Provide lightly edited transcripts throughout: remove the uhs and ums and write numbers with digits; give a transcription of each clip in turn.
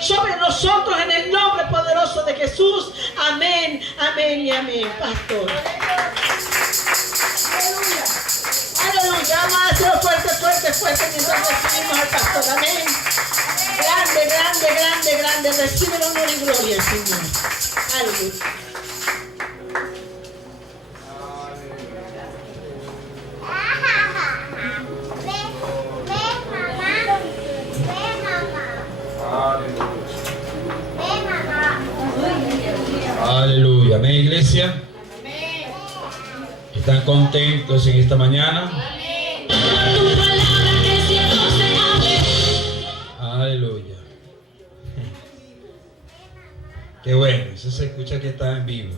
sobre nosotros en el nombre poderoso de Jesús. Amén, amén y amén, pastor. Aleluya. Vamos a hacerlo fuerte, fuerte, fuerte mientras recibimos al pastor. Amén. Grande, grande, grande, grande. Recibe el honor y gloria, Señor. Aleluya. Aleluya. Amén, iglesia. ¿Están contentos en esta mañana? Aleluya. Qué bueno, eso se escucha que está en vivo.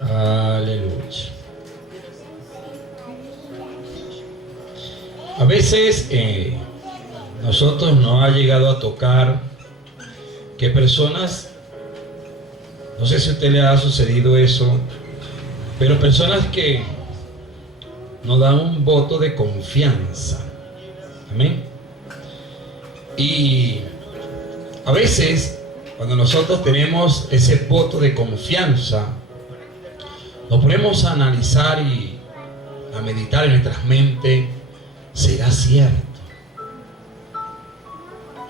Aleluya. A veces nosotros nos ha llegado a tocar que personas, no sé si a usted le ha sucedido eso, pero personas que nos dan un voto de confianza. Amén. Y a veces, cuando nosotros tenemos ese voto de confianza, nos ponemos a analizar y a meditar en nuestras mentes, ¿será cierto?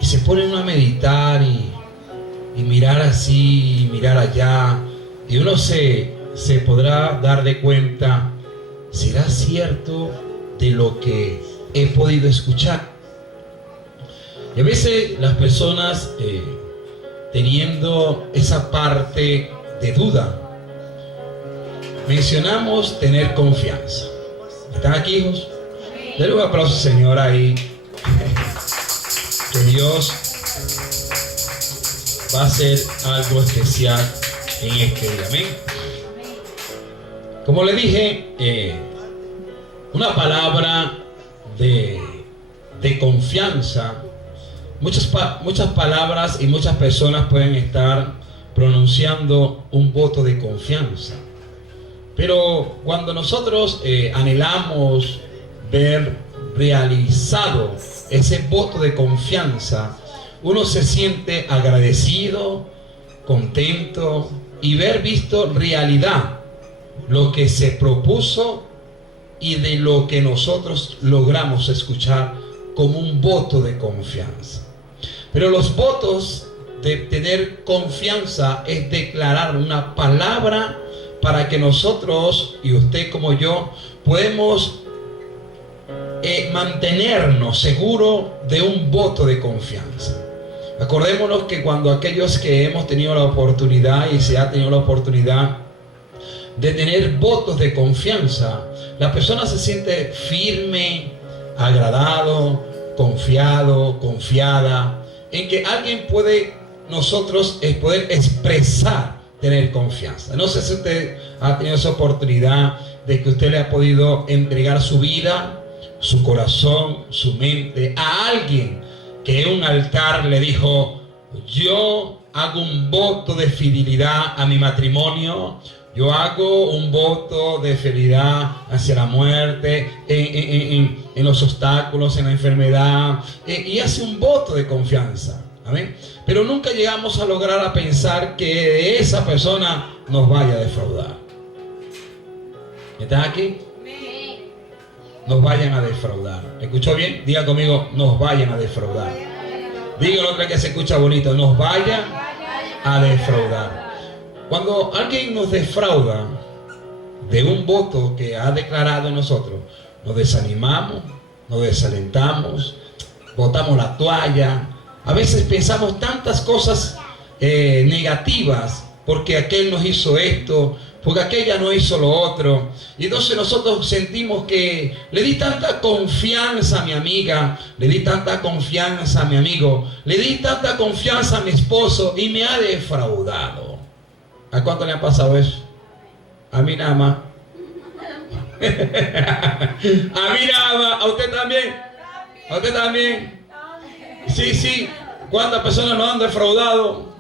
Y se ponen a meditar y mirar así, y mirar allá, y uno se podrá dar de cuenta, ¿será cierto de lo que he podido escuchar? Y a veces las personas teniendo esa parte de duda, mencionamos tener confianza. ¿Están aquí, hijos? Denle un aplauso, Señor, ahí. Que Dios va a hacer algo especial en este día. Amén. Como le dije, una palabra de confianza. Muchas palabras y muchas personas pueden estar pronunciando un voto de confianza. Pero cuando nosotros anhelamos ver realizado ese voto de confianza, uno se siente agradecido, contento y ver visto realidad lo que se propuso y de lo que nosotros logramos escuchar como un voto de confianza. Pero los votos de tener confianza es declarar una palabra para que nosotros y usted como yo podemos mantenernos seguros de un voto de confianza. Acordémonos que cuando aquellos que hemos tenido la oportunidad y se ha tenido la oportunidad de tener votos de confianza, la persona se siente firme, agradado, confiado, confiada, en que alguien puede nosotros poder expresar tener confianza. No sé si usted ha tenido esa oportunidad de que usted le ha podido entregar su vida, su corazón, su mente a alguien que en un altar le dijo: yo hago un voto de fidelidad a mi matrimonio, yo hago un voto de fidelidad hacia la muerte, en los obstáculos, en la enfermedad, y hace un voto de confianza. Amén. Pero nunca llegamos a lograr a pensar que esa persona nos vaya a defraudar. ¿Estás aquí? Nos vayan a defraudar. ¿Escuchó bien? Diga conmigo: nos vayan a defraudar. Dígalo otra que se escucha bonito: nos vayan a defraudar. Cuando alguien nos defrauda de un voto que ha declarado en nosotros, nos desanimamos, nos desalentamos, botamos la toalla. A veces pensamos tantas cosas negativas, porque aquel nos hizo esto, porque aquella no hizo lo otro. Y entonces nosotros sentimos que le di tanta confianza a mi amiga, le di tanta confianza a mi amigo, le di tanta confianza a mi esposo y me ha defraudado. ¿A cuánto le ha pasado eso? A mí nada más. A mí nada más. ¿A usted también? ¿A usted también? Sí, sí. ¿Cuántas personas nos han defraudado?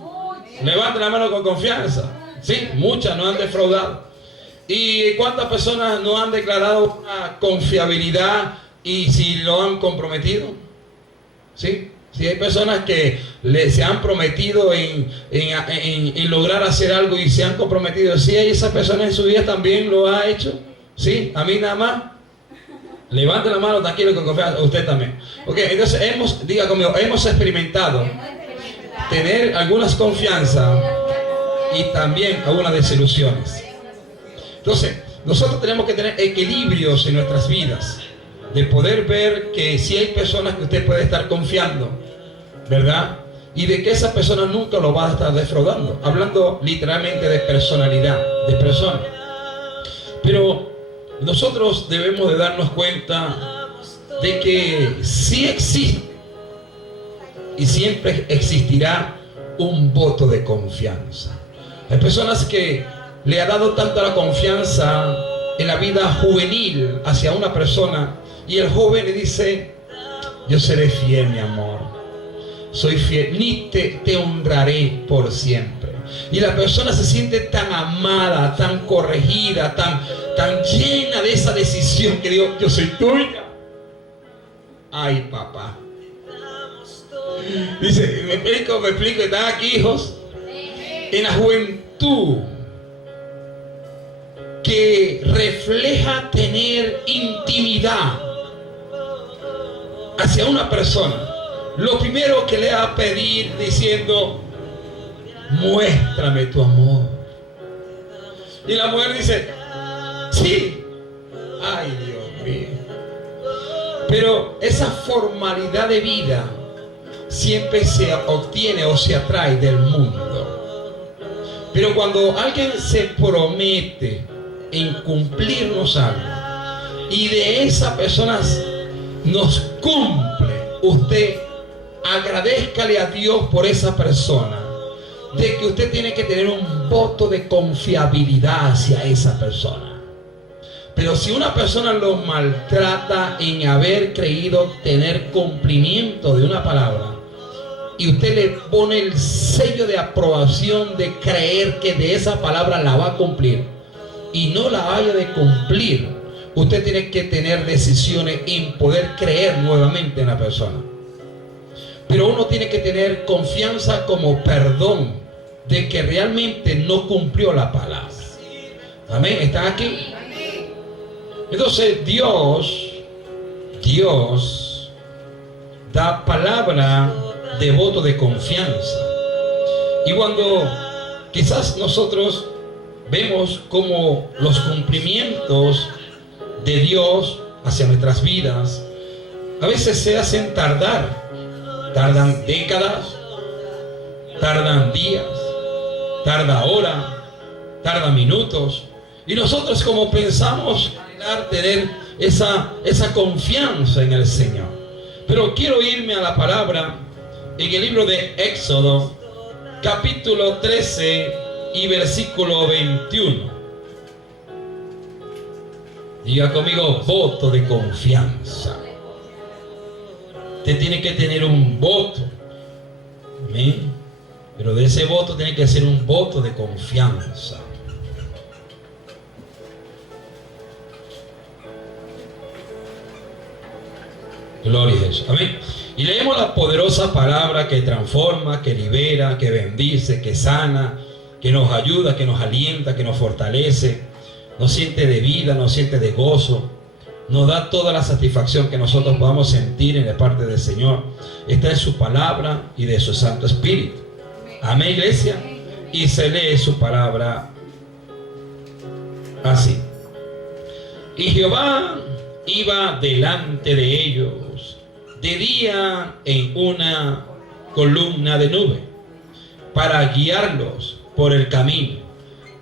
Levanten la mano con confianza. Sí, muchas nos han defraudado. ¿Y cuántas personas nos han declarado una confiabilidad y si lo han comprometido? ¿sí? Si hay personas que se han prometido en lograr hacer algo y se han comprometido, ¿sí hay esa persona en su vida también lo ha hecho? ¿Sí? A mí nada más. Levante la mano tranquilo con confianza. Usted también. Ok, entonces diga conmigo, hemos experimentado tener algunas confianzas y también algunas desilusiones. Entonces, nosotros tenemos que tener equilibrios en nuestras vidas, de poder ver que si hay personas que usted puede estar confiando, ¿verdad? Y de que esa persona nunca lo va a estar defraudando. Hablando literalmente de personalidad, de persona. Pero nosotros debemos de darnos cuenta de que sí existe y siempre existirá un voto de confianza. Hay personas que le ha dado tanta la confianza en la vida juvenil hacia una persona y el joven le dice: yo seré fiel, mi amor, soy fiel, ni te honraré por siempre. Y la persona se siente tan amada, tan corregida, tan llena de esa decisión que digo: yo soy tuya. Ay, papá. Dice, me explico, están aquí hijos en la juventud que refleja tener intimidad hacia una persona. Lo primero que le va a pedir diciendo: muéstrame tu amor. Y la mujer dice: sí. Ay, Dios mío. Pero esa formalidad de vida siempre se obtiene o se atrae del mundo. Pero cuando alguien se promete en cumplirnos algo y de esa persona nos cumple, usted agradézcale a Dios por esa persona, de que usted tiene que tener un voto de confiabilidad hacia esa persona. Pero si una persona lo maltrata en haber creído tener cumplimiento de una palabra y usted le pone el sello de aprobación de creer que de esa palabra la va a cumplir y no la haya de cumplir, usted tiene que tener decisiones en poder creer nuevamente en la persona. Pero uno tiene que tener confianza como perdón de que realmente no cumplió la palabra. Amén. ¿Están aquí? Entonces Dios da palabra de voto de confianza. Y cuando quizás nosotros vemos como los cumplimientos de Dios hacia nuestras vidas a veces se hacen tardar. Tardan décadas, tardan días, tarda horas, tarda minutos. Y nosotros, como pensamos tener esa confianza en el Señor. Pero quiero irme a la palabra en el libro de Éxodo, capítulo 13 y versículo 21. Diga conmigo: voto de confianza. Usted tiene que tener un voto. Amén. Pero de ese voto tiene que ser un voto de confianza. Gloria a Jesús. Amén. Y leemos la poderosa palabra que transforma, que libera, que bendice, que sana, que nos ayuda, que nos alienta, que nos fortalece, nos siente de vida, nos siente de gozo, nos da toda la satisfacción que nosotros podamos sentir en la parte del Señor. Está en su palabra y de su Santo Espíritu. Amén, iglesia. Y se lee su palabra así: y Jehová iba delante de ellos de día en una columna de nube para guiarlos por el camino,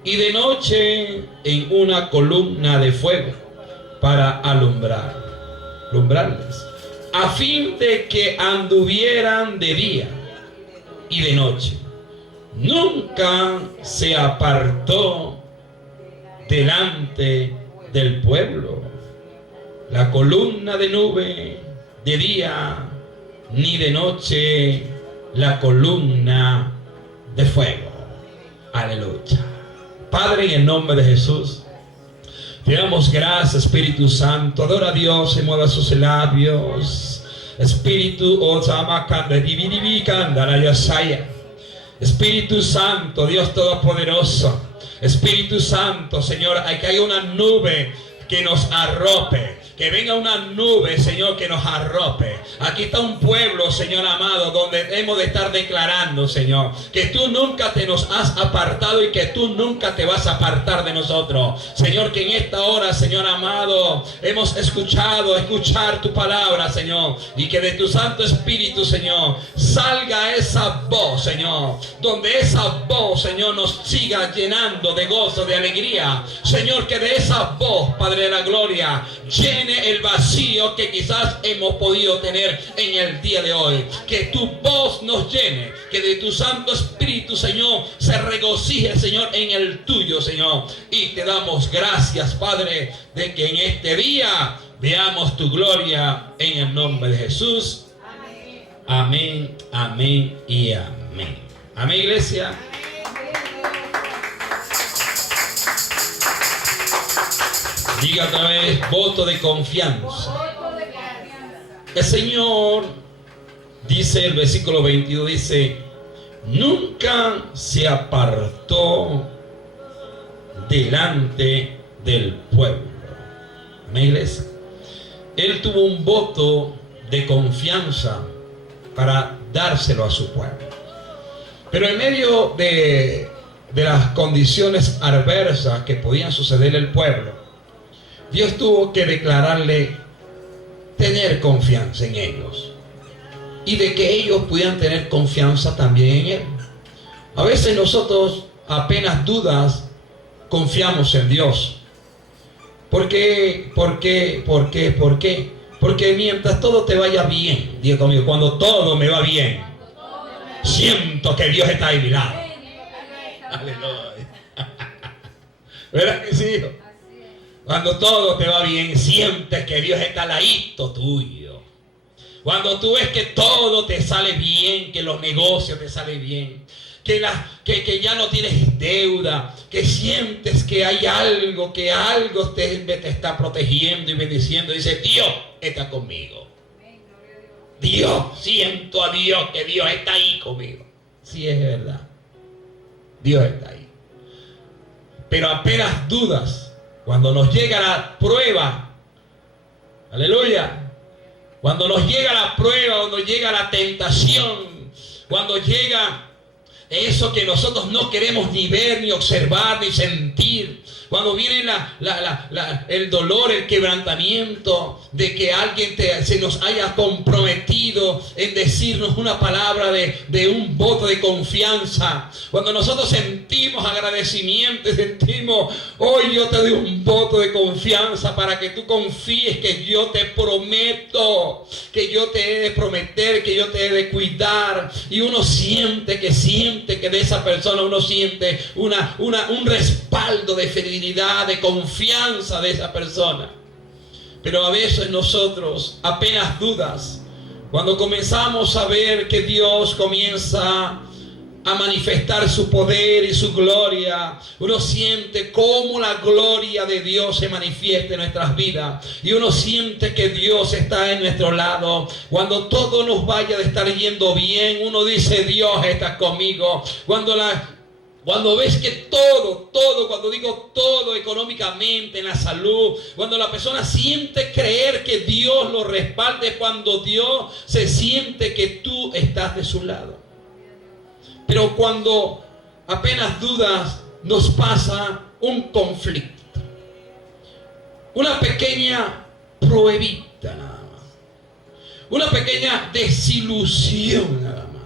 y de noche en una columna de fuego para alumbrarles, a fin de que anduvieran de día y de noche. Nunca se apartó delante del pueblo la columna de nube de día, ni de noche la columna de fuego. Aleluya. Padre, en el nombre de Jesús, te damos gracias, Espíritu Santo. Adora a Dios y mueva sus labios. Espíritu Espíritu Santo, Dios Todopoderoso. Espíritu Santo, Señor, que haya una nube que nos arrope. Que venga una nube, Señor, que nos arrope. Aquí está un pueblo, Señor amado, donde hemos de estar declarando, Señor, que tú nunca te nos has apartado y que tú nunca te vas a apartar de nosotros. Señor, que en esta hora, Señor amado, hemos escuchar tu palabra, Señor, y que de tu Santo Espíritu, Señor, salga esa voz, Señor, donde esa voz, Señor, nos siga llenando de gozo, de alegría. Señor, que de esa voz, Padre de la gloria, llene el vacío que quizás hemos podido tener en el día de hoy. Que tu voz nos llene, que de tu Santo Espíritu, Señor, se regocije, Señor, en el tuyo, Señor. Y te damos gracias, Padre, de que en este día veamos tu gloria en el nombre de Jesús. Amén, amén y amén. Amén, iglesia. Diga otra vez, voto de confianza. El Señor dice, el versículo 22 dice, nunca se apartó delante del pueblo. Amén, iglesia. Él tuvo un voto de confianza para dárselo a su pueblo. Pero en medio de las condiciones adversas que podían suceder al pueblo, Dios tuvo que declararle tener confianza en ellos y de que ellos pudieran tener confianza también en Él. A veces nosotros apenas dudas confiamos en Dios. ¿Por qué? Porque mientras todo te vaya bien, diga conmigo, cuando todo me va bien, siento que Dios está ahí a mi lado. Aleluya. ¿Verdad que sí, hijo? Cuando todo te va bien, sientes que Dios está al ladito tuyo. Cuando tú ves que todo te sale bien, que los negocios te salen bien, que ya no tienes deuda, que sientes que hay algo, te está protegiendo y bendiciendo. Dice, Dios está conmigo. Dios, siento a Dios, que Dios está ahí conmigo. Sí, es verdad. Dios está ahí. Pero apenas dudas, cuando nos llega la prueba, aleluya, cuando nos llega la prueba, cuando llega la tentación, cuando llega eso que nosotros no queremos ni ver, ni observar, ni sentir, cuando viene el dolor, el quebrantamiento de que alguien se nos haya comprometido en decirnos una palabra de un voto de confianza, cuando nosotros sentimos agradecimiento, sentimos, hoy yo te doy un voto de confianza para que tú confíes que yo te prometo, que yo te he de prometer, que yo te he de cuidar, y uno siente que de esa persona uno siente un respaldo de fidelidad, de confianza de esa persona. Pero a veces nosotros apenas dudas, cuando comenzamos a ver que Dios comienza a manifestar su poder y su gloria, uno siente cómo la gloria de Dios se manifiesta en nuestras vidas, y uno siente que Dios está en nuestro lado. Cuando todo nos vaya de estar yendo bien, uno dice, Dios está conmigo. Cuando ves que todo, cuando digo todo, económicamente, en la salud, cuando la persona siente creer que Dios lo respalde, cuando Dios se siente que tú estás de su lado. Pero cuando apenas dudas, nos pasa un conflicto, una pequeña pruebita nada más, una pequeña desilusión nada más,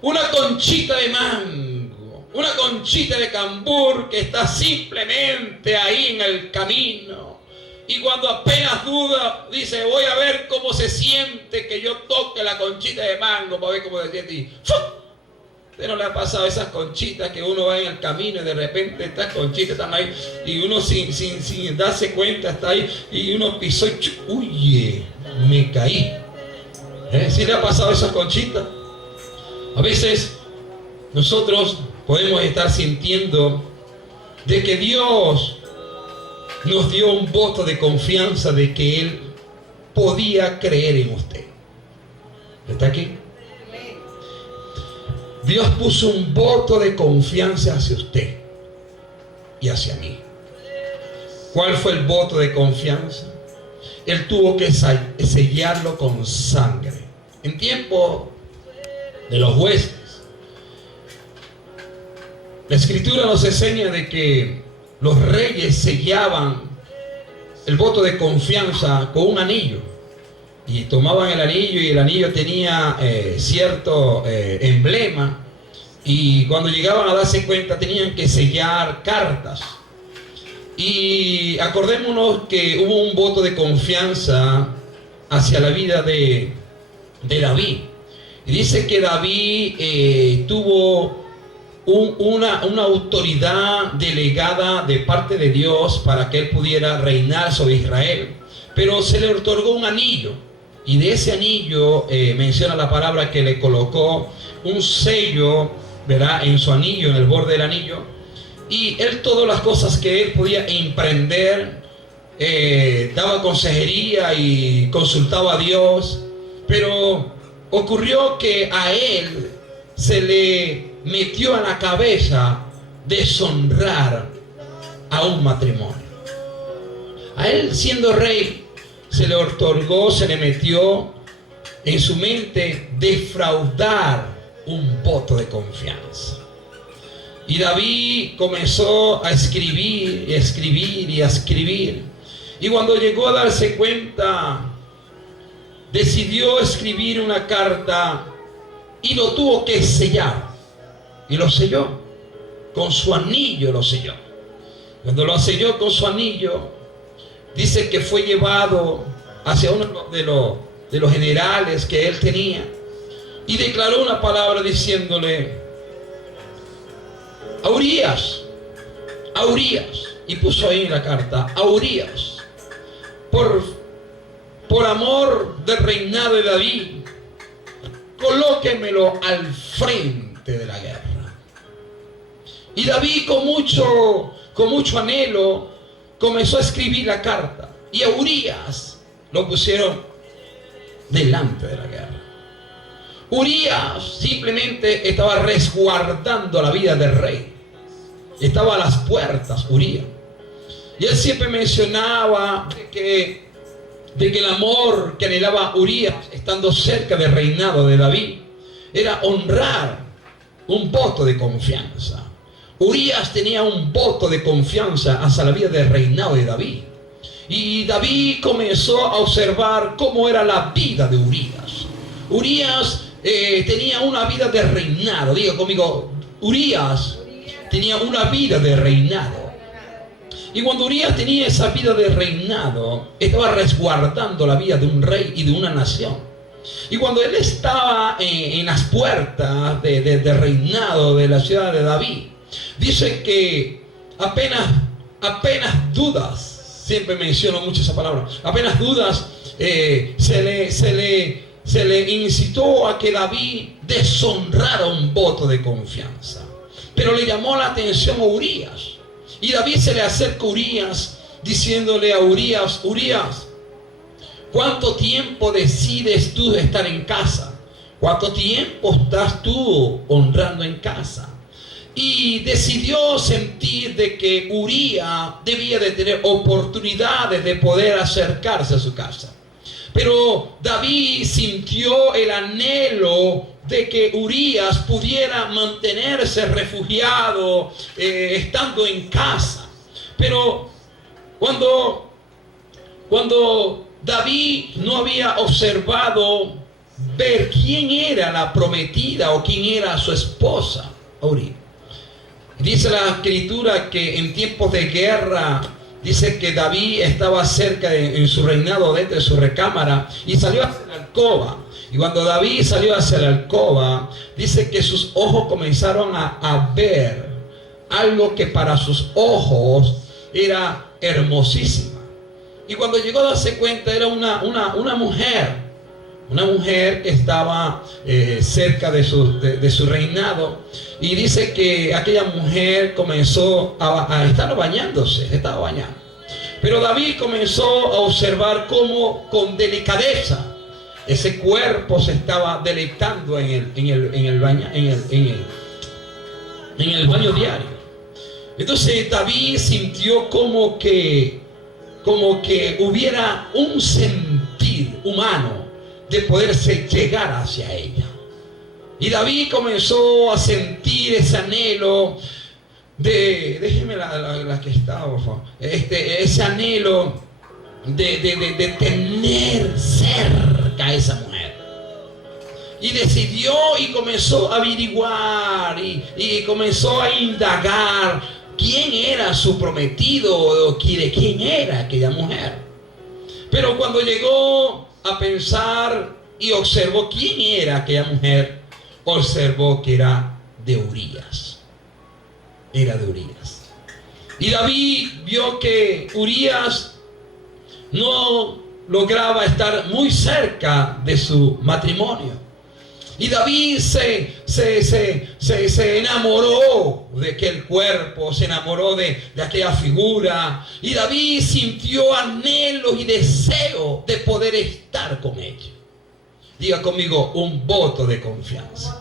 una conchita de mango, una conchita de cambur que está simplemente ahí en el camino. Y cuando apenas duda, dice, voy a ver cómo se siente que yo toque la conchita de mango para ver cómo se siente. Y ¡fum! ¿Usted no le ha pasado esas conchitas que uno va en el camino y de repente estas conchitas están ahí y uno sin darse cuenta está ahí y uno pisó y ¡uy! Me caí. ¿Sí le ha pasado esas conchitas? A veces nosotros podemos estar sintiendo de que Dios nos dio un voto de confianza de que Él podía creer en usted. ¿Está aquí? Dios puso un voto de confianza hacia usted y hacia mí. ¿Cuál fue el voto de confianza? Él tuvo que sellarlo con sangre. En tiempo de los jueces, la Escritura nos enseña de que los reyes sellaban el voto de confianza con un anillo. Y tomaban el anillo, y el anillo tenía cierto emblema. Y cuando llegaban a darse cuenta tenían que sellar cartas. Y acordémonos que hubo un voto de confianza hacia la vida de David. Y dice que David tuvo una autoridad delegada de parte de Dios para que él pudiera reinar sobre Israel. Pero se le otorgó un anillo. Y de ese anillo menciona la palabra que le colocó un sello, ¿verdad?, en su anillo, en el borde del anillo. Y él, todas las cosas que él podía emprender, daba consejería y consultaba a Dios. Pero ocurrió que a él se le metió en la cabeza deshonrar a un matrimonio. A él, siendo rey, se le otorgó, se le metió en su mente defraudar un voto de confianza. Y David comenzó a escribir y a escribir y a escribir. Y cuando llegó a darse cuenta, decidió escribir una carta y lo tuvo que sellar. Y lo selló con su anillo, lo selló. Cuando lo selló con su anillo, dice que fue llevado hacia uno de los generales que él tenía y declaró una palabra diciéndole: a Urías, y puso ahí en la carta: a Urías, por amor del reinado de David, colóquemelo al frente de la guerra. Y David con mucho anhelo comenzó a escribir la carta, y a Urías lo pusieron delante de la guerra. Urías simplemente estaba resguardando la vida del rey. Estaba a las puertas, Urías. Y él siempre mencionaba de que el amor que anhelaba Urías, estando cerca del reinado de David, era honrar un voto de confianza. Urías tenía un voto de confianza hacia la vida del reinado de David. Y David comenzó a observar cómo era la vida de Urías. Urías tenía una vida de reinado. Diga conmigo, Urías tenía una vida de reinado. Y cuando Urías tenía esa vida de reinado, estaba resguardando la vida de un rey y de una nación. Y cuando él estaba en las puertas del reinado de la ciudad de David, dice que apenas dudas, siempre menciono mucho esa palabra, apenas dudas, se le incitó a que David deshonrara un voto de confianza. Pero le llamó la atención a Urías. Y David se le acerca a Urías diciéndole a Urías: Urías, ¿cuánto tiempo decides tú estar en casa? ¿Cuánto tiempo estás tú honrando en casa? Y decidió sentir de que Urías debía de tener oportunidades de poder acercarse a su casa. Pero David sintió el anhelo de que Urías pudiera mantenerse refugiado estando en casa. Pero cuando David no había observado ver quién era la prometida o quién era su esposa, Urías. Dice la escritura que en tiempos de guerra, dice que David estaba cerca en su reinado, dentro de su recámara, y salió hacia la alcoba. Y cuando David salió hacia la alcoba, dice que sus ojos comenzaron a ver algo que para sus ojos era hermosísima. Y cuando llegó a darse cuenta, era una mujer que estaba cerca de su reinado. Y dice que aquella mujer comenzó a estar bañándose, estaba bañando. Pero David comenzó a observar cómo con delicadeza Ese cuerpo se estaba deleitando en el baño diario. Entonces David sintió como que hubiera un sentir humano de poderse llegar hacia ella. Y David comenzó a sentir ese anhelo déjeme la que estaba, por favor. Ese anhelo de tener cerca a esa mujer. Y decidió y comenzó a averiguar y comenzó a indagar quién era su prometido o de quién era aquella mujer. Pero cuando llegó a pensar y observó quién era aquella mujer, observó que era de Urías. Era de Urías. Y David vio que Urías no lograba estar muy cerca de su matrimonio. Y David se enamoró de aquel cuerpo, se enamoró de aquella figura. Y David sintió anhelos y deseo de poder estar con ella. Diga conmigo, un voto de confianza.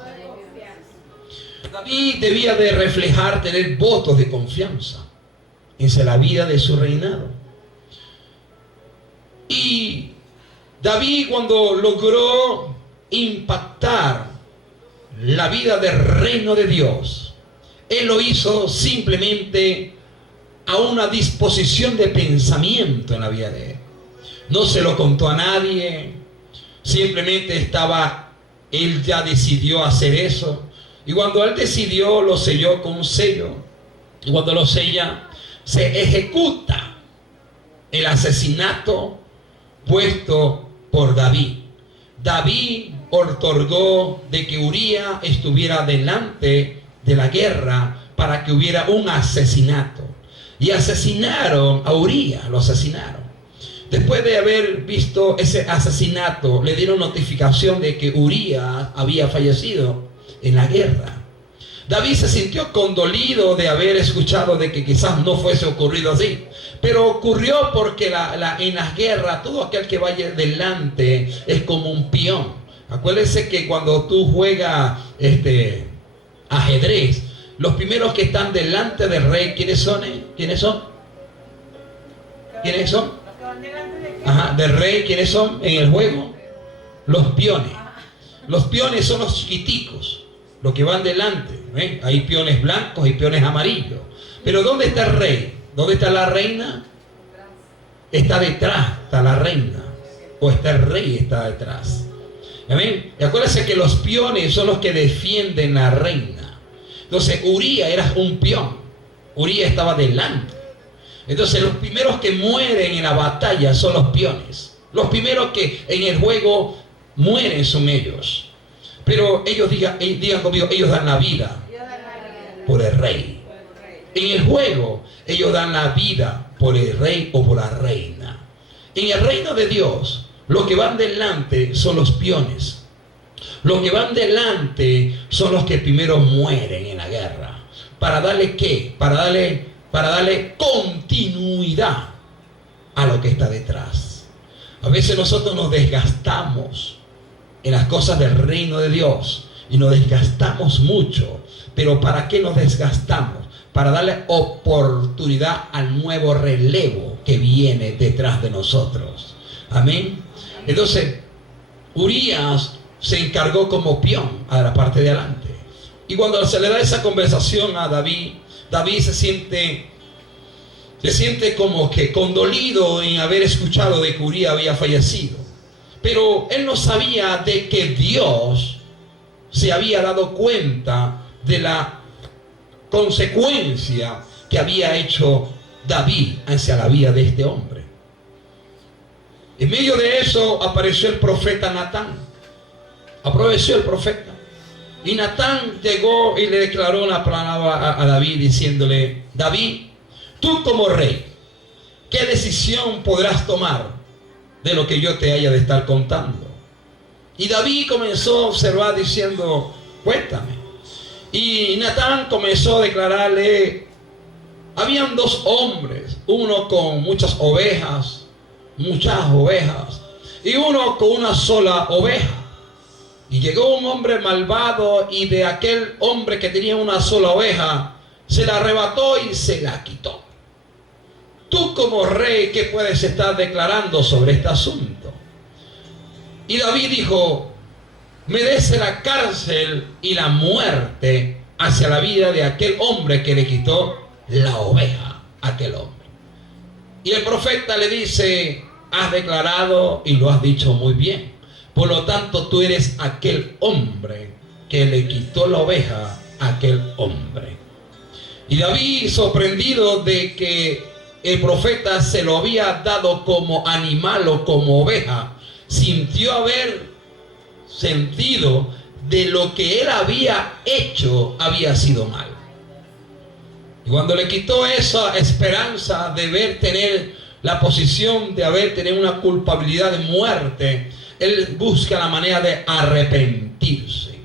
David debía de reflejar, tener votos de confianza en la vida de su reinado. Y David, cuando logró impactar la vida del reino de Dios, él lo hizo simplemente a una disposición de pensamiento en la vida de él. No se lo contó a nadie, simplemente él ya decidió hacer eso. Y cuando él decidió, lo selló con un sello. Y cuando lo sella, se ejecuta el asesinato puesto por David. David otorgó de que Urías estuviera delante de la guerra para que hubiera un asesinato. Y asesinaron a Urías, lo asesinaron. Después de haber visto ese asesinato, le dieron notificación de que Urías había fallecido en la guerra. David se sintió condolido de haber escuchado de que quizás no fuese ocurrido así, pero ocurrió porque en las guerras todo aquel que vaya delante es como un peón. Acuérdense que cuando tú juegas ajedrez, los primeros que están delante del rey, ¿quiénes son? ¿Quiénes son? ¿Quiénes son? Ajá, del rey, ¿quiénes son en el juego? Los peones. Los peones son los chiquiticos, los que van delante. ¿Ven? Hay peones blancos y peones amarillos. Pero ¿dónde está el rey? ¿Dónde está la reina? Está detrás, está la reina. O está el rey, está detrás. ¿Ven? Y acuérdense que los peones son los que defienden a la reina. Entonces Urías era un peón. Urías estaba delante. Entonces los primeros que mueren en la batalla son los peones. Los primeros que en el juego mueren son ellos. Pero ellos digan conmigo, ellos dan la vida por el rey. En el juego, ellos dan la vida por el rey o por la reina. En el reino de Dios, los que van delante son los peones. Los que van delante son los que primero mueren en la guerra. ¿Para darle qué? Para darle continuidad a lo que está detrás. A veces nosotros nos desgastamos en las cosas del reino de Dios y nos desgastamos mucho. Pero ¿para qué nos desgastamos? Para darle oportunidad al nuevo relevo que viene detrás de nosotros. Amén. Entonces Urías se encargó como peón a la parte de adelante. Y cuando se le da esa conversación a David, David se siente como que condolido en haber escuchado de que Urías había fallecido. Pero él no sabía de que Dios se había dado cuenta de la consecuencia que había hecho David hacia la vida de este hombre. En medio de eso apareció el profeta Natán. Apareció el profeta. Y Natán llegó y le declaró la palabra a David diciéndole: David, tú como rey, ¿qué decisión podrás tomar de lo que yo te haya de estar contando? Y David comenzó a observar diciendo: cuéntame. Y Natán comenzó a declararle: habían dos hombres, uno con muchas ovejas, y uno con una sola oveja. Y llegó un hombre malvado y de aquel hombre que tenía una sola oveja, se la arrebató y se la quitó. Tú como rey, ¿qué puedes estar declarando sobre este asunto? Y David dijo, merece la cárcel y la muerte hacia la vida de aquel hombre que le quitó la oveja a aquel hombre. Y el profeta le dice, has declarado y lo has dicho muy bien. Por lo tanto, tú eres aquel hombre que le quitó la oveja a aquel hombre. Y David, sorprendido de que el profeta se lo había dado como animal o como oveja, sintió haber sentido de lo que él había hecho había sido mal. Y cuando le quitó esa esperanza de tener la posición de tener una culpabilidad de muerte, él busca la manera de arrepentirse.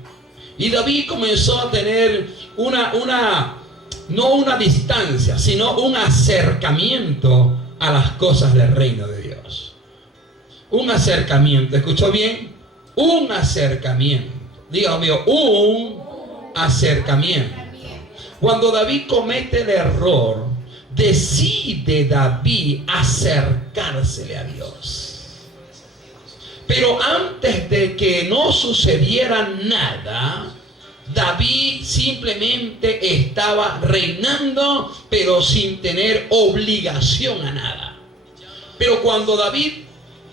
Y David comenzó a tener no una distancia, sino un acercamiento a las cosas del reino de Dios. Un acercamiento, ¿escuchó bien? Un acercamiento. Diga conmigo, un acercamiento. Cuando David comete el error, decide David acercársele a Dios. Pero antes de que no sucediera nada, David simplemente estaba reinando, pero sin tener obligación a nada. Pero cuando David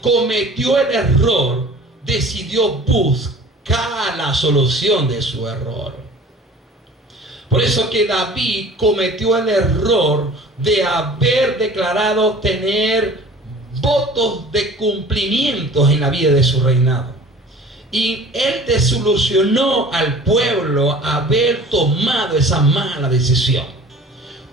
cometió el error, decidió buscar la solución de su error. Por eso que David cometió el error de haber declarado tener votos de cumplimientos en la vida de su reinado. Y él desilusionó al pueblo haber tomado esa mala decisión.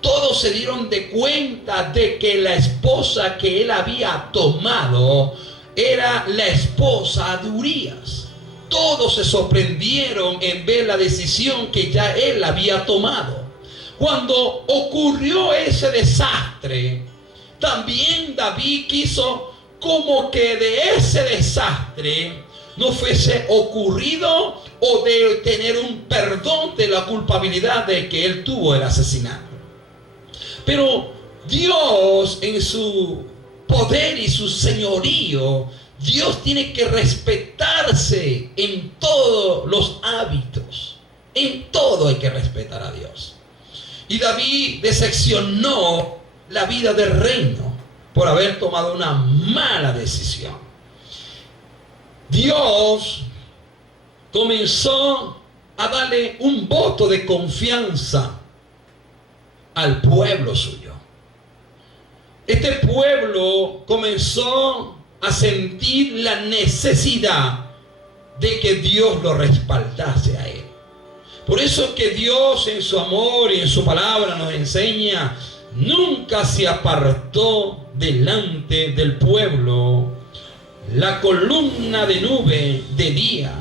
Todos se dieron de cuenta de que la esposa que él había tomado era la esposa de Urías. Todos se sorprendieron en ver la decisión que ya él había tomado. Cuando ocurrió ese desastre, también David quiso como que de ese desastre no fuese ocurrido o de tener un perdón de la culpabilidad de que él tuvo el asesinato. Pero Dios, en su poder y su señorío, Dios tiene que respetarse en todos los hábitos. En todo hay que respetar a Dios. Y David decepcionó la vida del reino por haber tomado una mala decisión. Dios comenzó a darle un voto de confianza al pueblo suyo. Este pueblo comenzó a sentir la necesidad de que Dios lo respaldase a él. Por eso que Dios en su amor y en su palabra nos enseña, nunca se apartó delante del pueblo la columna de nube de día,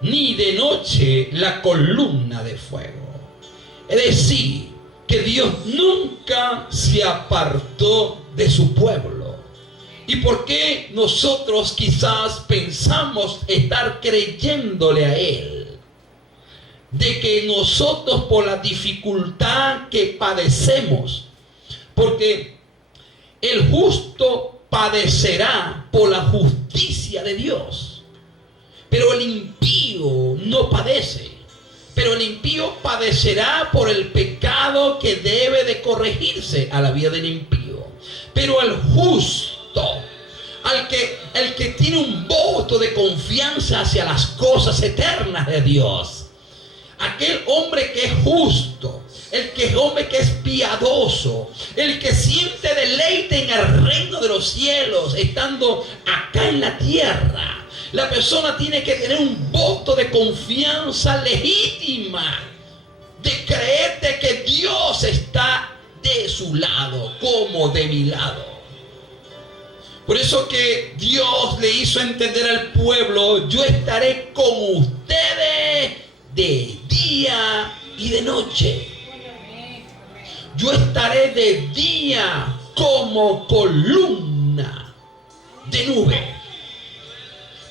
ni de noche la columna de fuego. Es decir, que Dios nunca se apartó de su pueblo. ¿Y por qué nosotros quizás pensamos estar creyéndole a Él? De que nosotros por la dificultad que padecemos, porque el justo padecerá por la justicia de Dios, pero el impío no padece. Pero el impío padecerá por el pecado que debe de corregirse a la vida del impío. Pero el justo, el que tiene un voto de confianza hacia las cosas eternas de Dios, aquel hombre que es justo, hombre que es piadoso, el que siente deleite en el reino de los cielos, estando acá en la tierra. La persona tiene que tener un voto de confianza legítima, de creer de que Dios está de su lado como de mi lado. Por eso que Dios le hizo entender al pueblo: yo estaré con ustedes de día y de noche. Yo estaré de día como columna de nube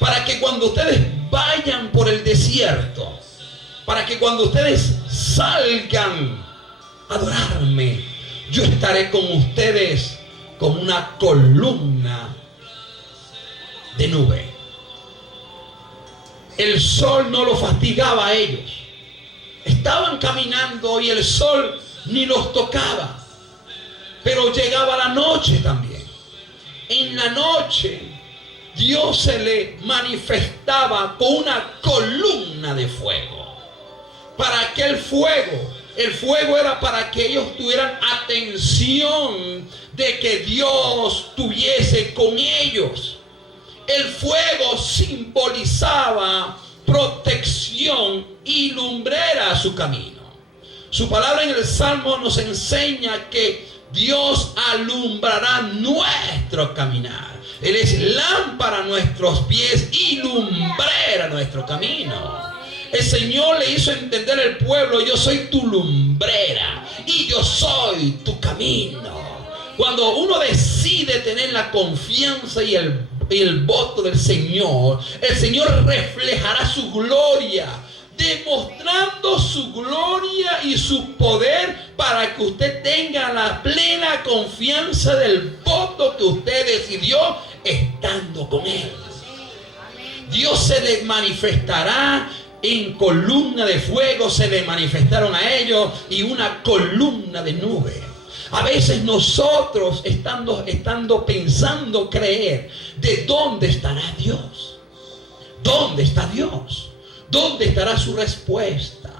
para que cuando ustedes vayan por el desierto, para que cuando ustedes salgan a adorarme, yo estaré con ustedes como una columna de nube. El sol no los fastigaba a ellos. Estaban caminando y el sol ni los tocaba. Pero llegaba la noche también. En la noche Dios se le manifestaba con una columna de fuego. ¿Para qué el fuego? El fuego era para que ellos tuvieran atención de que Dios estuviese con ellos. El fuego simbolizaba protección y lumbrera a su camino. Su palabra en el Salmo nos enseña que Dios alumbrará nuestro caminar. Él es lámpara a nuestros pies y lumbrera a nuestro camino. El Señor le hizo entender al pueblo: yo soy tu lumbrera y yo soy tu camino. Cuando uno decide tener la confianza y el voto del Señor, el Señor reflejará su gloria, demostrando su gloria y su poder para que usted tenga la plena confianza del voto que usted decidió estando con Él. Dios se le manifestará en columna de fuego, se le manifestaron a ellos, y una columna de nube. A veces nosotros estando pensando creer, ¿de dónde estará Dios? ¿Dónde está Dios? ¿Dónde estará su respuesta?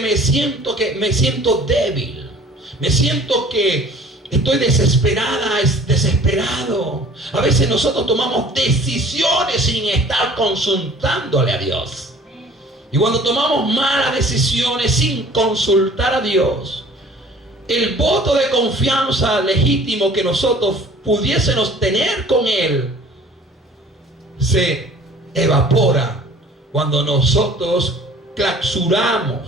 Me siento débil. Me siento que estoy desesperado. A veces nosotros tomamos decisiones sin estar consultándole a Dios. Y cuando tomamos malas decisiones sin consultar a Dios, el voto de confianza legítimo que nosotros pudiésemos tener con Él se evapora cuando nosotros clausuramos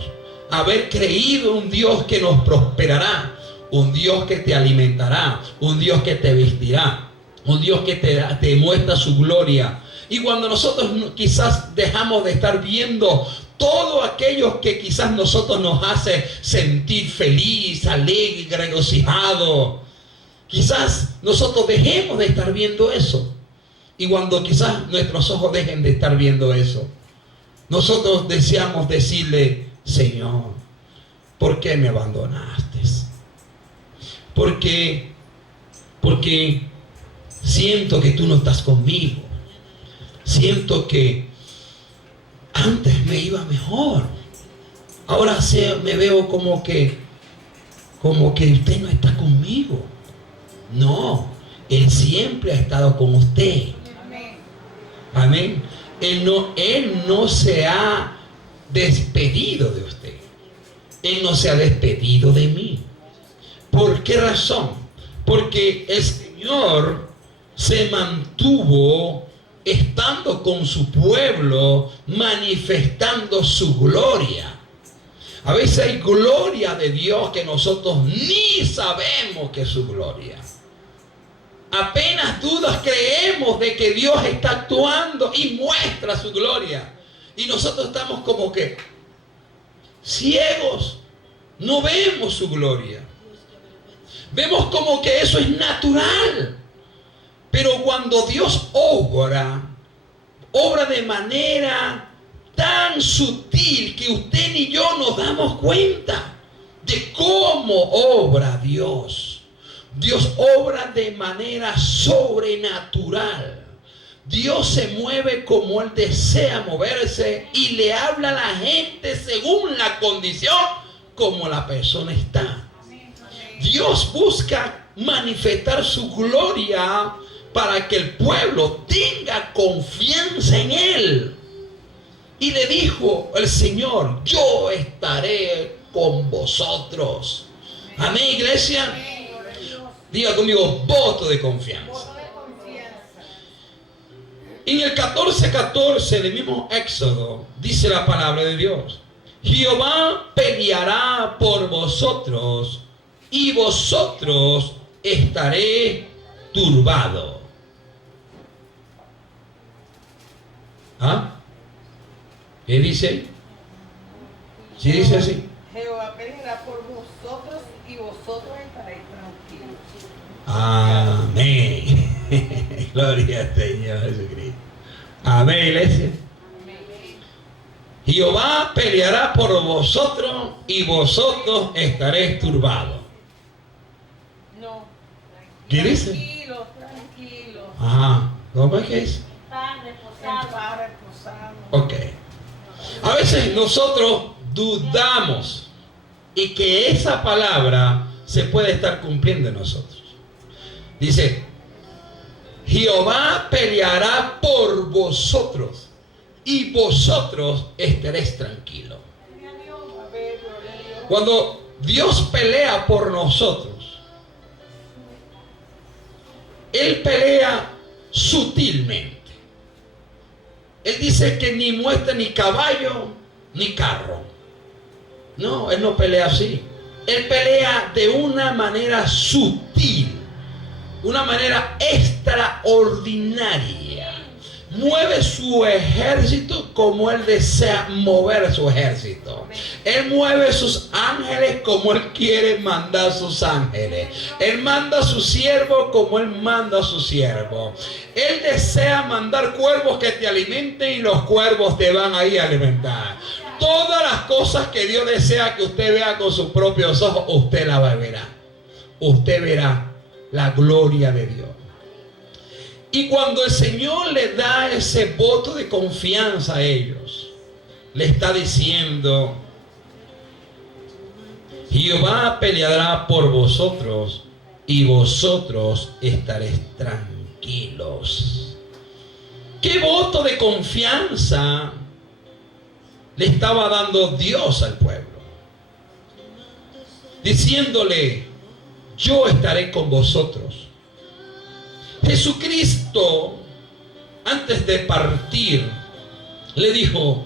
haber creído un Dios que nos prosperará, un Dios que te alimentará, un Dios que te vestirá, un Dios que te muestra su gloria. Y cuando nosotros quizás dejamos de estar viendo todo aquello que quizás nosotros nos hace sentir feliz, alegre, regocijado, quizás nosotros dejemos de estar viendo eso. Y cuando quizás nuestros ojos dejen de estar viendo eso, nosotros deseamos decirle: Señor, ¿por qué me abandonaste? Porque siento que tú no estás conmigo. Siento que antes me iba mejor. Ahora me veo como que usted no está conmigo. No, Él siempre ha estado con usted. Amén. Él no se ha despedido de usted. Él no se ha despedido de mí. ¿Por qué razón? Porque el Señor se mantuvo estando con su pueblo, manifestando su gloria. A veces hay gloria de Dios que nosotros ni sabemos que es su gloria. Apenas dudas creemos de que Dios está actuando y muestra su gloria. Y nosotros estamos como que ciegos, no vemos su gloria. Vemos como que eso es natural. Pero cuando Dios obra de manera tan sutil que usted ni yo nos damos cuenta de cómo obra Dios. Dios obra de manera sobrenatural. Dios se mueve como Él desea moverse y le habla a la gente según la condición como la persona está. Dios busca manifestar su gloria para que el pueblo tenga confianza en Él. Y le dijo el Señor: yo estaré con vosotros. Amén, iglesia. Diga conmigo: voto de confianza. En el 14:14 del mismo Éxodo dice la palabra de Dios: Jehová peleará por vosotros y vosotros estaréis turbados. ¿Ah? ¿Qué dice ahí? ¿Sí dice así? Jehová peleará por vosotros y vosotros estaréis tranquilos. Amén. Gloria al Señor Jesucristo. Amén, iglesia. Jehová peleará por vosotros y vosotros estaréis turbados. No. ¿Qué dice? Tranquilos, tranquilos. Ajá. ¿Cómo es que es? Reposado. Ok. A veces nosotros dudamos y que esa palabra se puede estar cumpliendo en nosotros. Dice, Jehová peleará por vosotros y vosotros estaréis tranquilos. Cuando Dios pelea por nosotros, Él pelea sutilmente. Él dice que ni muestra ni caballo ni carro. No, Él no pelea así. Él pelea de una manera sutil, una manera extraordinaria. Mueve su ejército como Él desea mover su ejército. Él mueve sus ángeles como Él quiere mandar sus ángeles. Él manda a su siervo como Él manda a su siervo. Él desea mandar cuervos que te alimenten y los cuervos te van a ir a alimentar. Todas las cosas que Dios desea que usted vea con sus propios ojos, usted la verá. Usted verá la gloria de Dios. Y cuando el Señor le da ese voto de confianza a ellos, le está diciendo, Jehová peleará por vosotros y vosotros estaréis tranquilos. ¿Qué voto de confianza le estaba dando Dios al pueblo? Diciéndole, yo estaré con vosotros. Jesucristo, antes de partir, le dijo,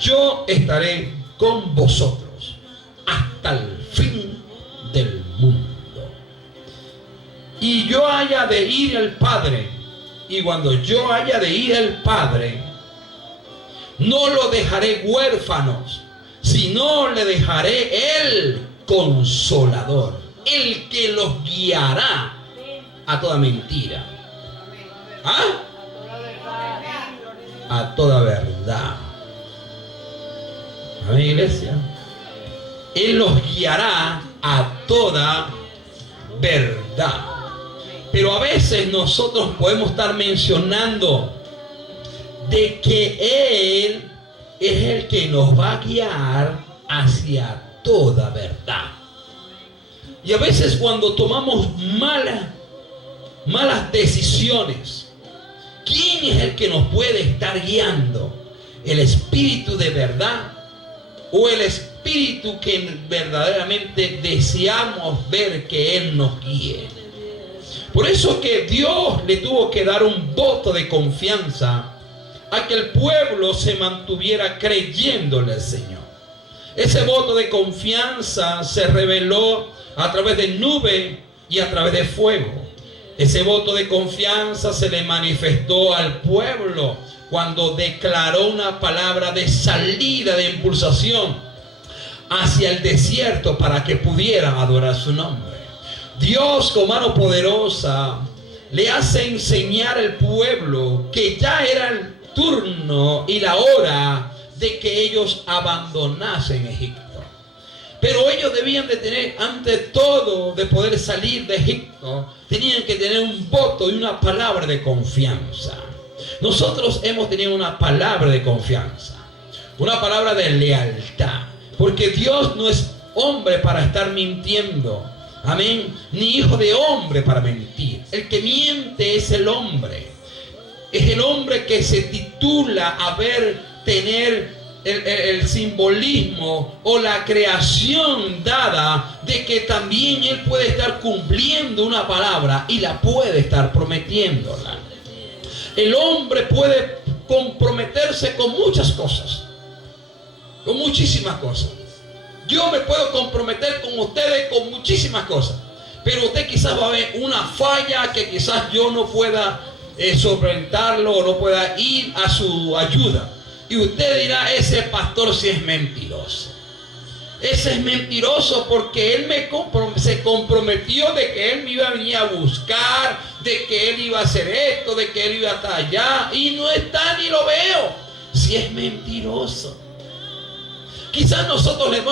yo estaré con vosotros hasta el fin del mundo. Y yo haya de ir al Padre, y cuando yo haya de ir al Padre, no lo dejaré huérfanos, sino le dejaré el Consolador, el que los guiará a toda mentira. ¿Ah? A toda verdad. Amén, iglesia. Él los guiará a toda verdad. Pero a veces nosotros podemos estar mencionando de que Él es el que nos va a guiar hacia toda verdad. Y a veces cuando tomamos malas decisiones, ¿quién es el que nos puede estar guiando? ¿El Espíritu de verdad o el Espíritu que verdaderamente deseamos ver que Él nos guíe? Por eso que Dios le tuvo que dar un voto de confianza a que el pueblo se mantuviera creyéndole al Señor. Ese voto de confianza se reveló a través de nube y a través de fuego. Ese voto de confianza se le manifestó al pueblo cuando declaró una palabra de salida, de impulsación hacia el desierto para que pudieran adorar su nombre. Dios con mano poderosa le hace enseñar al pueblo que ya era el turno y la hora de que ellos abandonasen Egipto. Pero ellos debían de tener, ante todo, de poder salir de Egipto, tenían que tener un voto y una palabra de confianza. Nosotros hemos tenido una palabra de confianza, una palabra de lealtad, porque Dios no es hombre para estar mintiendo, amén, ni hijo de hombre para mentir. El que miente es el hombre que se titula tener el simbolismo o la creación dada de que también él puede estar cumpliendo una palabra y la puede estar prometiéndola. El hombre puede comprometerse con muchas cosas, con muchísimas cosas. Yo me puedo comprometer con ustedes con muchísimas cosas, pero usted quizás va a ver una falla que quizás yo no pueda solventarlo o no pueda ir a su ayuda. Y usted dirá, ese pastor sí es mentiroso. Ese es mentiroso porque él se comprometió de que él me iba a venir a buscar, de que él iba a hacer esto, de que él iba a estar allá, y no está ni lo veo. Si es mentiroso. Quizás nosotros le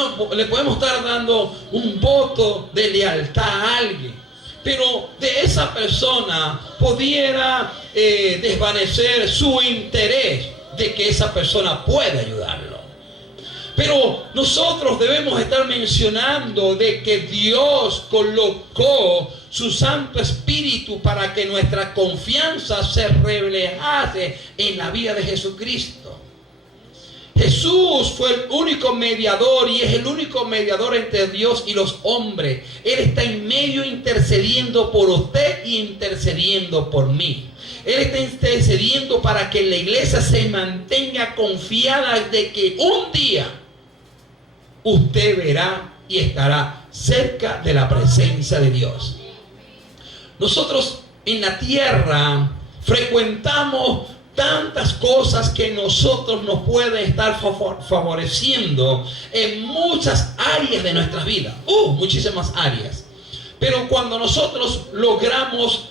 podemos estar dando un voto de lealtad a alguien, pero de esa persona pudiera desvanecer su interés de que esa persona pueda ayudarlo. Pero nosotros debemos estar mencionando de que Dios colocó su Santo Espíritu para que nuestra confianza se reflejase en la vida de Jesucristo. Jesús fue el único mediador y es el único mediador entre Dios y los hombres. Él está en medio intercediendo por usted y intercediendo por mí. Él está intercediendo para que la iglesia se mantenga confiada de que un día usted verá y estará cerca de la presencia de Dios. Nosotros en la tierra frecuentamos tantas cosas que nosotros nos pueden estar favoreciendo en muchas áreas de nuestras vidas. Muchísimas áreas. Pero cuando nosotros logramos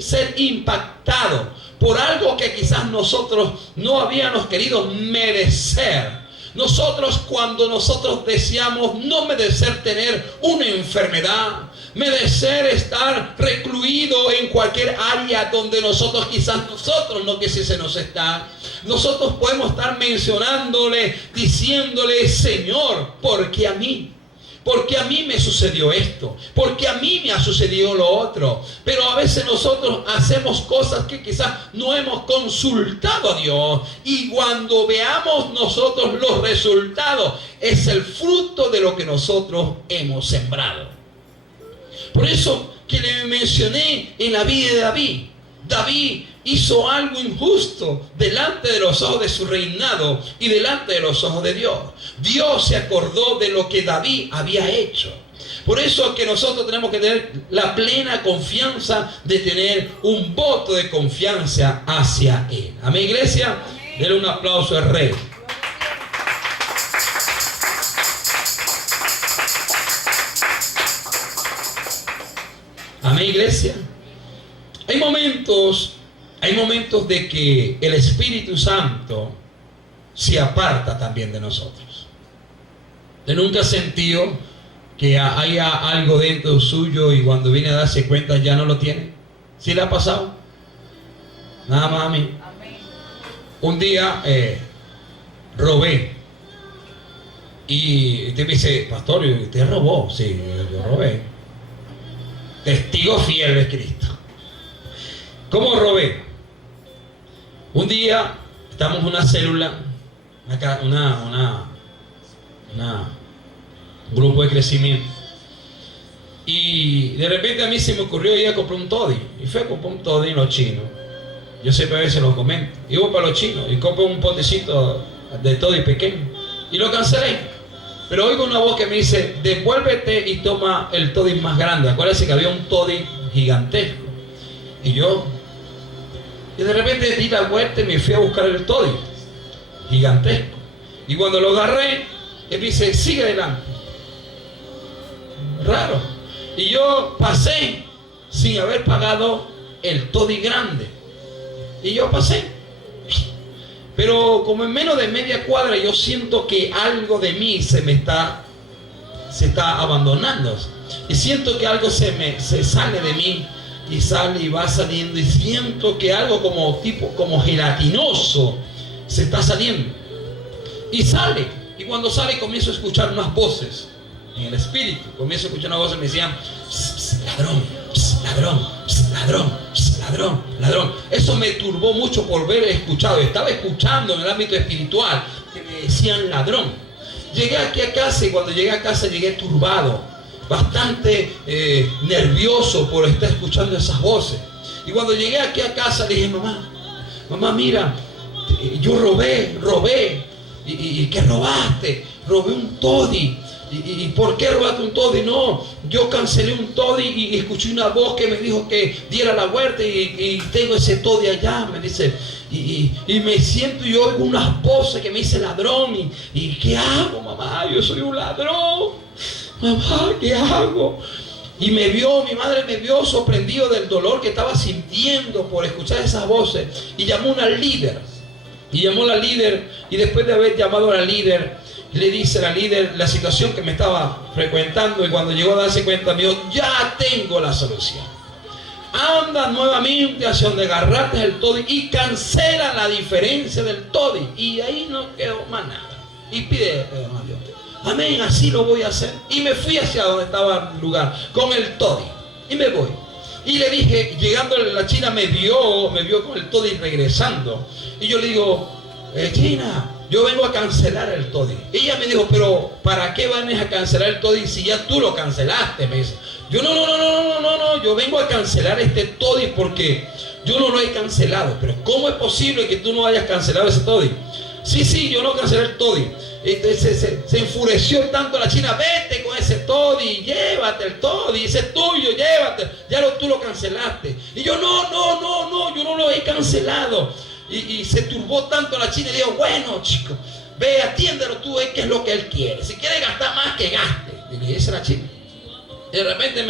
ser impactados por algo que quizás nosotros no habíamos querido merecer. Cuando nosotros deseamos no merecer tener una enfermedad, merecer estar recluido en cualquier área donde nosotros no quisiésemos estar. Nosotros podemos estar mencionándole, diciéndole, Señor, ¿por qué a mí? Porque a mí me sucedió esto, porque a mí me ha sucedido lo otro. Pero a veces nosotros hacemos cosas que quizás no hemos consultado a Dios. Y cuando veamos nosotros los resultados, es el fruto de lo que nosotros hemos sembrado. Por eso que le mencioné en la vida de David. David hizo algo injusto delante de los ojos de su reinado y delante de los ojos de Dios. Dios se acordó de lo que David había hecho. Por eso es que nosotros tenemos que tener la plena confianza de tener un voto de confianza hacia Él. Amén, iglesia. Denle un aplauso al Rey. Amén, iglesia. Hay momentos de que el Espíritu Santo se aparta también de nosotros. ¿Usted nunca ha sentido que haya algo dentro suyo y cuando viene a darse cuenta ya no lo tiene? ¿Sí le ha pasado? Nada más a mí. Un día robé. Y usted me dice, pastor, ¿usted robó? Sí, yo robé. Testigo fiel de Cristo. ¿Cómo robé? Un día estamos en una célula, un grupo de crecimiento, y de repente a mí se me ocurrió ir a comprar un toddy, y fui a comprar un toddy en los chinos. Yo siempre a veces lo comento, y voy para los chinos y compro un potecito de toddy pequeño y lo cancelé, pero oigo una voz que me dice, devuélvete y toma el toddy más grande. Acuérdense que había un toddy gigantesco, y de repente di la vuelta y me fui a buscar el toddy gigantesco. Y cuando lo agarré, él dice, sigue adelante. Raro. Y yo pasé sin haber pagado el toddy grande. Y yo pasé. Pero como en menos de media cuadra yo siento que algo de mí se está abandonando. Y siento que algo se sale de mí. Y sale y va saliendo, y siento que algo como gelatinoso se está saliendo, y sale, y cuando sale comienzo a escuchar unas voces en el espíritu. Comienzo a escuchar unas voces que me decían, pss, pss, ladrón, pss, ladrón, pss, ladrón, pss, ladrón, ladrón. Eso me turbó mucho por haber escuchado. Estaba escuchando en el ámbito espiritual que me decían ladrón. Llegué aquí a casa, y cuando llegué a casa llegué turbado, bastante nervioso por estar escuchando esas voces. Y cuando llegué aquí a casa le dije, mamá, mira, yo robé. ¿Y qué robaste? Robé un toddy. ¿Y por qué robaste un toddy? No, yo cancelé un toddy y escuché una voz que me dijo que diera la vuelta y tengo ese toddy allá, me dice. Y me siento y oigo unas voces que me dice ladrón. ¿Y qué hago, mamá? Yo soy un ladrón. Mamá, ¿qué hago? Y mi madre me vio sorprendido del dolor que estaba sintiendo por escuchar esas voces. Y llamó a una líder. Y llamó a la líder. Y después de haber llamado a la líder, le dice a la líder la situación que me estaba frecuentando. Y cuando llegó a darse cuenta, me dijo, ya tengo la solución. Anda nuevamente hacia donde agarraste el toddy y cancela la diferencia del toddy. Y ahí no quedó más nada. Y pide perdón a Dios. Amén, así lo voy a hacer. Y me fui hacia donde estaba el lugar con el toddy. Y me voy. Y le dije, llegando la china me vio con el toddy regresando. Y yo le digo, China, yo vengo a cancelar el toddy. Ella me dijo, pero ¿para qué vienes a cancelar el toddy si ya tú lo cancelaste? Me dice. Yo no, yo vengo a cancelar este toddy porque yo no lo he cancelado. Pero ¿cómo es posible que tú no hayas cancelado ese toddy? Sí, yo no cancelé el toddy. Entonces se enfureció tanto la china, vete con ese toddy, llévate el toddy, ese es tuyo, llévate, tú lo cancelaste. Y yo no, yo no lo he cancelado. Y se turbó tanto la china y dijo, bueno chico, ve, atiéndelo tú, es que es lo que él quiere. Si quiere gastar más, que gaste. Y le dije, esa es la china. De repente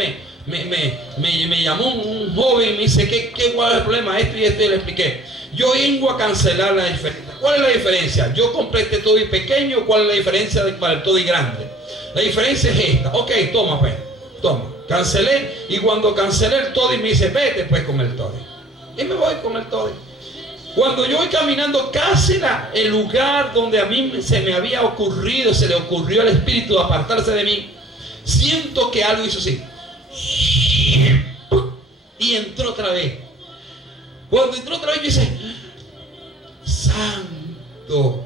me llamó un joven y me dice, ¿cuál es el problema? Esto y esto, y le expliqué. Yo vengo a cancelar la diferencia. ¿Cuál es la diferencia? Yo compré este toddy pequeño, ¿cuál es la diferencia para el toddy grande? La diferencia es esta. Ok, toma pues, toma. Cancelé, y cuando cancelé el toddy me dice, vete pues con el toddy. Y me voy con el toddy. Cuando yo voy caminando casi el lugar donde a mí se me había ocurrido, se le ocurrió al espíritu apartarse de mí, siento que algo hizo así. Y entró otra vez. Cuando entró otra vez, yo dice, santo,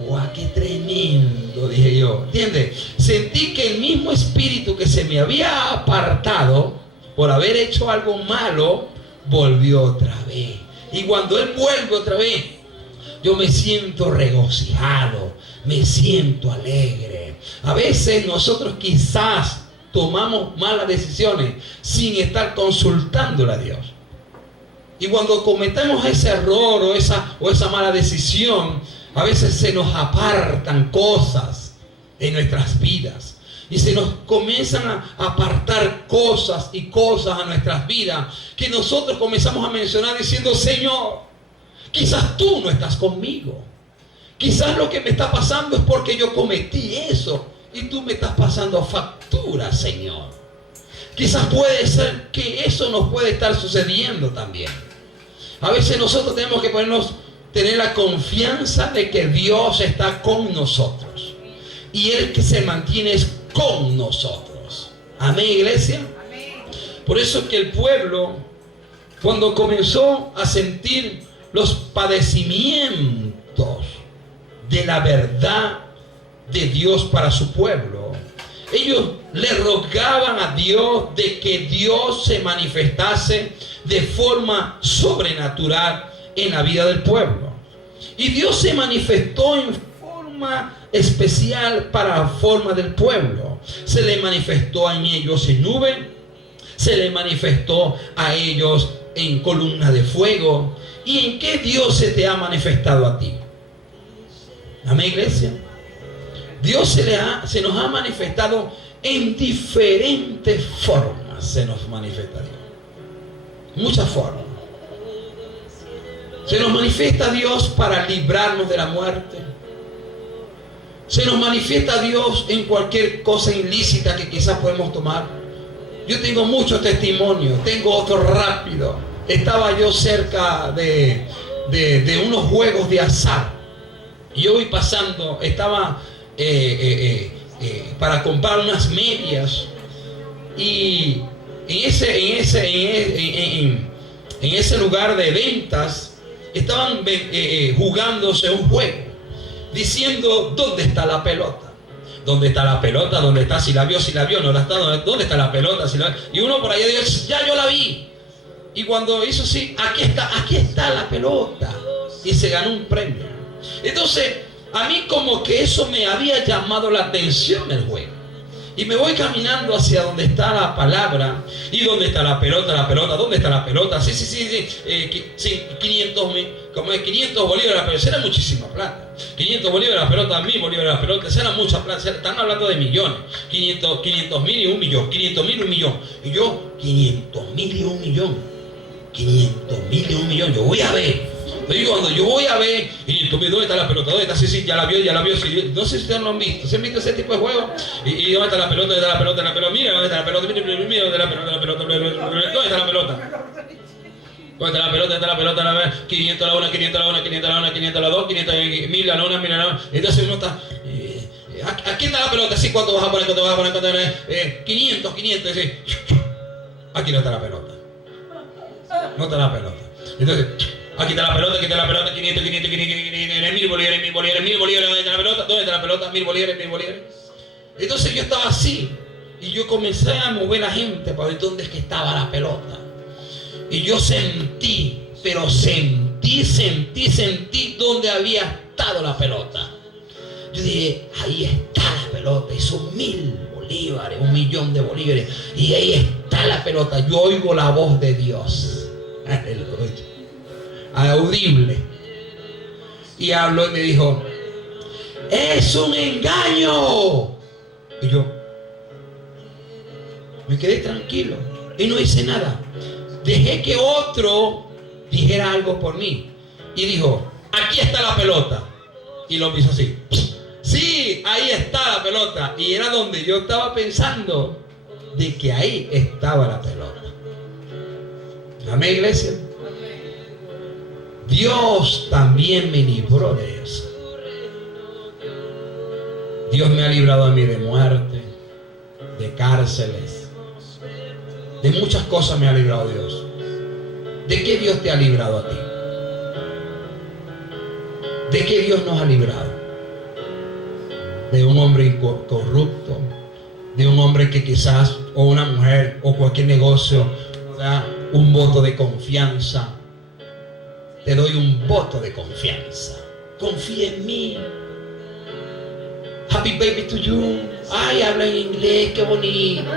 agua, qué tremendo, dije yo. ¿Entiendes? Sentí que el mismo espíritu que se me había apartado por haber hecho algo malo, volvió otra vez. Y cuando él vuelve otra vez, yo me siento regocijado, me siento alegre. A veces nosotros quizás tomamos malas decisiones sin estar consultándole a Dios. Y cuando cometemos ese error o esa mala decisión, a veces se nos apartan cosas en nuestras vidas. Y se nos comienzan a apartar cosas y cosas a nuestras vidas que nosotros comenzamos a mencionar diciendo, Señor, quizás tú no estás conmigo. Quizás lo que me está pasando es porque yo cometí eso y tú me estás pasando factura, Señor. Quizás puede ser que eso nos puede estar sucediendo también. A veces nosotros tenemos que tener la confianza de que Dios está con nosotros. Y Él que se mantiene es con nosotros. Amén, iglesia. Amén. Por eso que el pueblo, cuando comenzó a sentir los padecimientos de la verdad de Dios para su pueblo, ellos le rogaban a Dios de que Dios se manifestase de forma sobrenatural en la vida del pueblo. Y Dios se manifestó en forma especial para la forma del pueblo. Se le manifestó en ellos en nube, se le manifestó a ellos en columna de fuego. ¿Y en qué Dios se te ha manifestado a ti? Amén, iglesia. Dios se nos ha manifestado en diferentes formas. Se nos manifiesta Dios. Muchas formas. Se nos manifiesta Dios para librarnos de la muerte. Se nos manifiesta Dios en cualquier cosa ilícita que quizás podemos tomar. Yo tengo muchos testimonios. Tengo otro rápido. Estaba yo cerca de unos juegos de azar. Yo voy pasando, estaba para comprar unas medias. Y en ese lugar de ventas estaban jugándose un juego, diciendo, ¿dónde está la pelota? ¿Dónde está la pelota? ¿Dónde está? Si la vio, no la está. ¿Dónde está la pelota? Si la... Y uno por allá dice, ya yo la vi. Y cuando hizo así, aquí está la pelota. Y se ganó un premio. Entonces, a mí como que eso me había llamado la atención el juego. Y me voy caminando hacia donde está la palabra. ¿Y dónde está la pelota? ¿Dónde está la pelota? Sí, 500 bolívares, pero será muchísima plata. 500 bolívares la pelota, 1000 bolívares la pelota, será mucha plata. Están hablando de millones. 500.000 y 1 millón. 500.000 y 1 millón. Y yo, 500.000 y 1 millón. 500.000 y 1 millón. Yo voy a ver. Pero cuando yo voy a ver, y tú me, ¿dónde está la pelota? ¿Dónde está? Sí, ya la vio. Sí, no sé si ustedes lo han visto. ¿Se han visto ese tipo de juegos? Y ¿dónde está la pelota? ¿Dónde está la pelota? Mira, ¿dónde está la pelota? Mira, ¿dónde está la pelota? ¿Dónde está la pelota? ¿Dónde está la pelota? ¿Dónde está la pelota? 500 a la 1, 500 a la 1, 500 a la 1, 500 a la 2, 500 a 1000 a la 1, 1000 a la 1. Entonces uno está... aquí está la pelota. Sí, ¿cuánto vas a poner? 500. Dice, aquí no está la pelota. No está la pelota. Entonces... aquí está la pelota, 500, 1000 bolívares, ¿dónde está la pelota? ¿Dónde está la pelota? 1000 bolívares. Entonces yo estaba así, y yo comencé a mover a la gente para ver dónde es que estaba la pelota. Y yo sentí dónde había estado la pelota. Yo dije, ahí está la pelota, y son 1000 bolívares, 1 millón de bolívares, y ahí está la pelota. Yo oigo la voz de Dios. Aleluya. Audible, y habló y me dijo, es un engaño. Y yo me quedé tranquilo y no hice nada. Dejé que otro dijera algo por mí y dijo, aquí está la pelota, y lo hizo así. Sí, ahí está la pelota, y era donde yo estaba pensando de que ahí estaba la pelota. Amén, iglesia. Dios también me libró de eso. Dios me ha librado a mí de muerte, de cárceles, de muchas cosas me ha librado Dios. ¿De qué Dios te ha librado a ti? ¿De qué Dios nos ha librado? De un hombre corrupto, de un hombre que quizás, o una mujer, o cualquier negocio, da un voto de confianza. Te doy un voto de confianza. Confía en mí. Happy baby to you. Ay, habla en inglés, qué bonito.